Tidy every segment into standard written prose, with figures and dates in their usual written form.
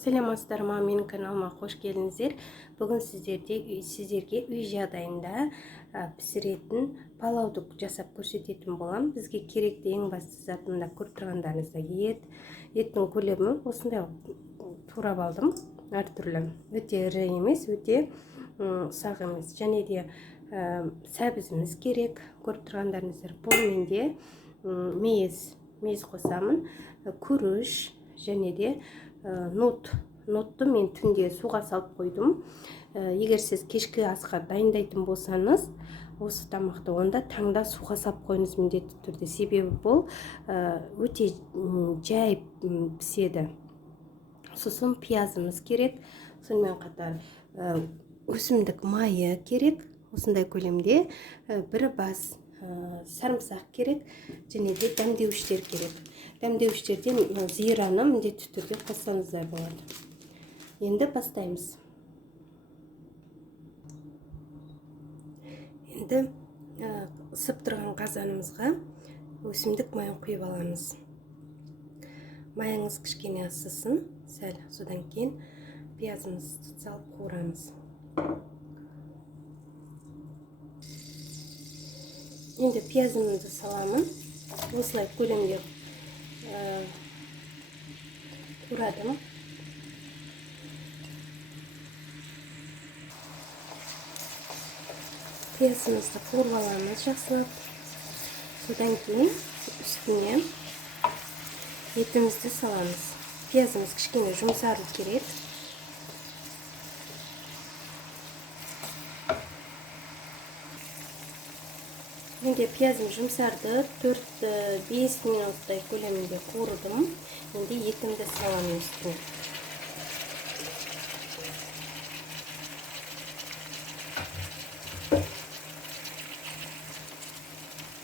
Саламатсыздар ма, менің каналыма қош келдіңіздер. Бүгін сіздерге үй жағдайында пісіретін палауды жасап көрсететін болам. Бізге керекті ең басты затында көріп тұрғандарыңыздай еттің көлемі осындай турап алдым. Әртүрлі, өте ірі емес, өте ұсақ емес. Және де сәбізіміз керек. Көріп тұрғандарыңыздар, бұл менде мейіз қосамын, күріш және де нотты мен түнде суға салып қойдым. Егер сіз кешкі асқа дайындайтын болсаңыз, осы тамақты онда таңда суға салып қойыңыз міндетті түрде. Себебі бұл өте жай піседі. Сосын пиязымыз керек. Сонымен қатар өсімдік майы керек. Осындай көлемде бір бас сарымсақ керек, және де дәмдеуіштер керек. Дәмдеуіштерден зираны міндетті түрде қоссаңыздар болады. Енді бастаймыз. Енді ысып тұрған қазанымызға өсімдік майын құйып аламыз. Майыңыз кішкене ысысын, сәл, содан кейін пиязымызды салып қуырамыз. Енді пиязымызды саламын. Осылай көлемде қуырадым. Пиязымызды қуырып аламыз жақсылап. Содан кейін үстіне етімізді саламыз. Пиязымыз кішкене жұмсару керек. Енді пиязым жұмсарды, 4-5 минуттай көлемінде қуырдым. Енді етімді саламын үстіне.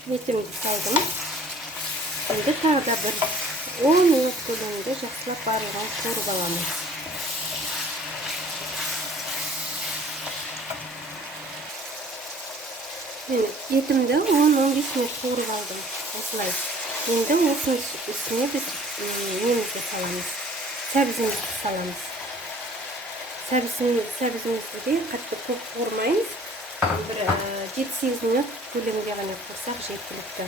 Етімді салдым. Енді тағы да бір 10 минут көлемінде жақсылап барлығын қуырып аламын. Етімді 10-15 минут қуырып алдым. Осылай. Енді осының үстіне біз немізді саламыз. Сәбізімізді саламыз. Сәбізімізді де қатты көп қуырмаймыз. Бір 7-8 минут көлемде ғана қуырсақ жеткілікті.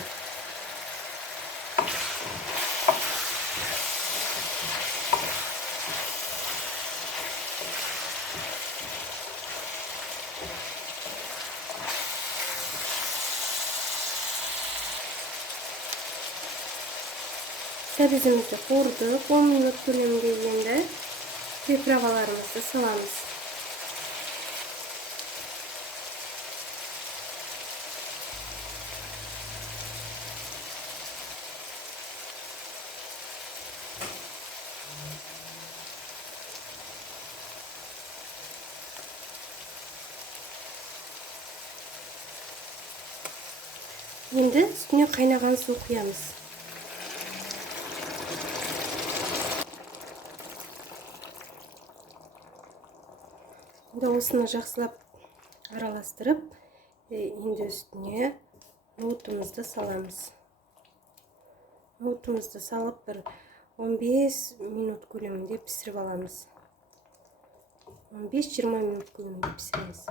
Сәбізімізді қуырдық, 10 минут көлемінде. Енді приправаларымызды саламыз. Енді үстіне қайнаған су құямыз. Осыны жақсылап араластырып, енді үстіне ноутымызды саламыз. Ноутымызды салып бір 15 минут көлемінде пісіріп аламыз. 15-20 минут көлемінде пісіреміз.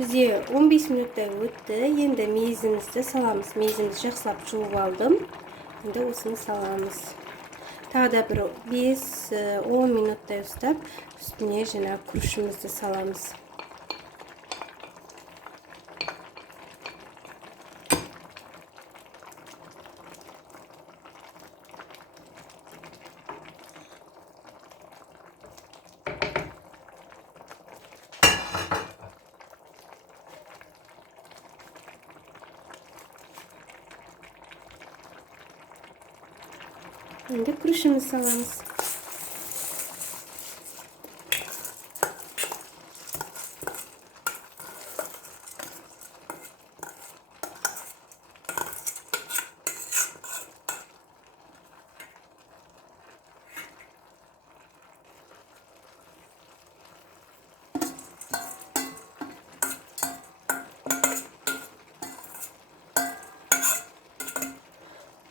Бізде 15 минуттай өтті. Енді мейізімізді саламыз. Мейізімізді жақсылап жуып алдым. Енді осыны саламыз. Тағы да бір 5-10 минуттай ұстап, үстіне жаңа күрішімізді саламыз. Енді күрішімізді саламыз.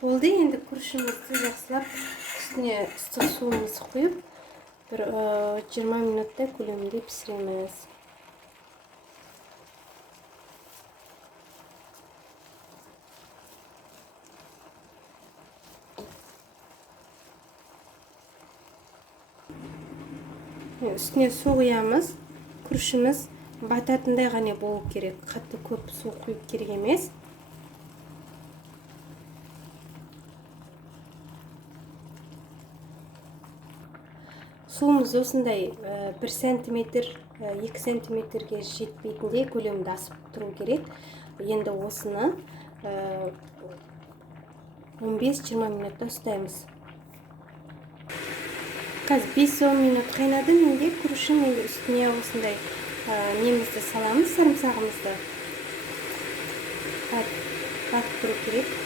Болды, енді күрішімізді жақсылап үстіне ыстық суымызды құйып, бір 20 минуттай көлемінде пісіреміз. Үстіне су құямыз. Күрішіміз бататындай ғана болу керек. Қатты көп су құйып керек емес. Суымыз осындай 1 сантиметр, 2 сантиметрге жетпейтіндей көлемді асып тұру керек. Енді осыны 15-20 минутта ұстаймыз. Қазір 5-10 минут қайнады. Менде күрішім, енді үстіне осындай немізді саламыз, сарымсағымызды батып тұру керек.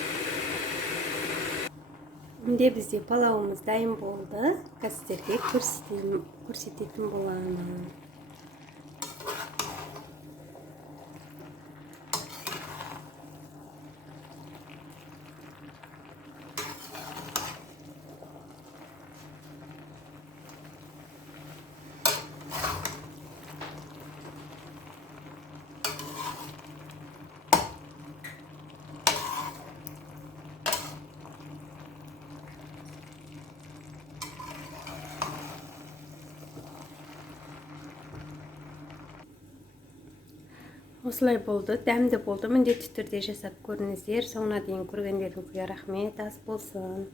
Енді бізде палауымыз дайын болды. Қазір сіздерге көрсететін боламын. Осылай болды, дәмді болды. Міндетті түрде жасап көріңіздер. Соңына дейін көргендеріңізге рахмет, ас болсын.